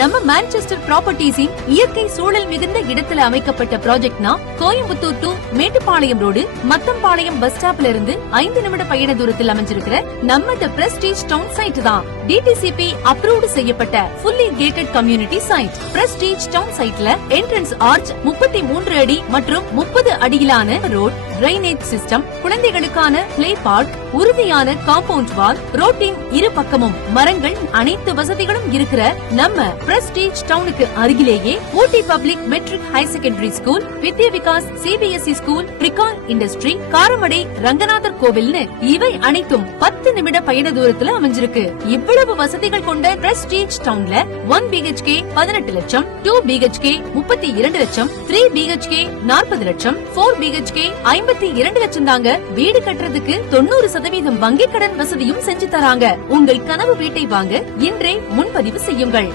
நம்ம மான்செஸ்டர் ப்ராப்பர்ட்டிஸின் இயற்கை சூழல் மிகுந்த இடத்துல அமைக்கப்பட்ட ப்ராஜெக்ட்னா Coimbatore to Mettupalayam road Mathampalayam bus ஸ்டாப்ல இருந்து 5 நிமிட பயண தூரத்தில் அமைஞ்சிருக்கிற நம்ம தி பிரஸ்டீஜ் டவுன் சைட் தான். டிடிசிபி அப்ரூவ்ட் செய்யப்பட்ட fully gated community site. Prestige Town சைட்ல என்ட்ரன்ஸ் ஆர்ச் 33 அடி மற்றும் 30 அடியிலான ரோட், டிரைனேஜ் சிஸ்டம், குழந்தைகளுக்கான பிளே பார்க், உறுதியான காம்பவுண்ட் வால், ரோட்டின் இரு பக்கமும் மரங்கள், அனைத்து வசதிகளும் இருக்கிற நம்ம பிரஸ்டீஜ் டவுனுக்கு அருகிலேயே Ooty public matric higher secondary school, Vidya Vikas CBSE school, Pricol industry, Karamadai Ranganathar கோவில்னு இவை அனைத்தும் 10 நிமிட பயண தூரத்துல அமைஞ்சிருக்கு. இவ்வளவு வசதிகள் கொண்ட பிரஸ்டீஜ் டவுன்ல 1 BHK 18 லட்சம், 2 BHK 32 லட்சம், 3 BHK 40 லட்சம், 4 BHK 52 லட்சம் தாங்க. வீடு கட்டுறதுக்கு 90% வங்கி கடன் வசதியும் செஞ்சு தராங்க. உங்கள் கனவு வீட்டை வாங்க இன்றே முன்பதிவு செய்யுங்கள்.